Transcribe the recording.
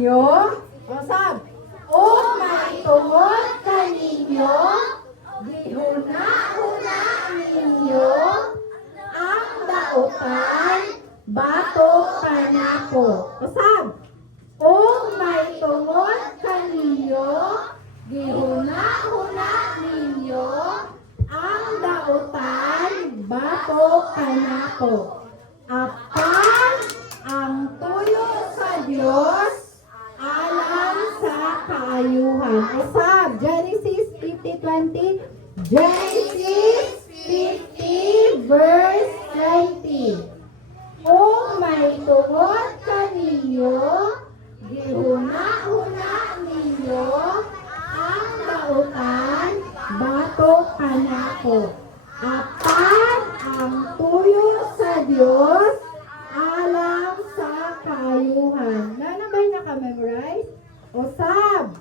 kaninyo, o sab, o maitungod kaninyo, gihuna-huna ninyo, ang dautan, batok kanako. O sab, o maitungod kaninyo, gihuna-huna ninyo, ang dautan, batok kanako. Apan ang tuyo sa Diyos alam sa kaayuhan. Asab, Genesis 50:20. Genesis 50 verse 20. O may tungod kaninyo, gihuna-huna ninyo, ang dautan, batok kanako. Apan ang tuyo sa Diyos alam sa kaayuhan. Nanabay na ka-memorize? O sab,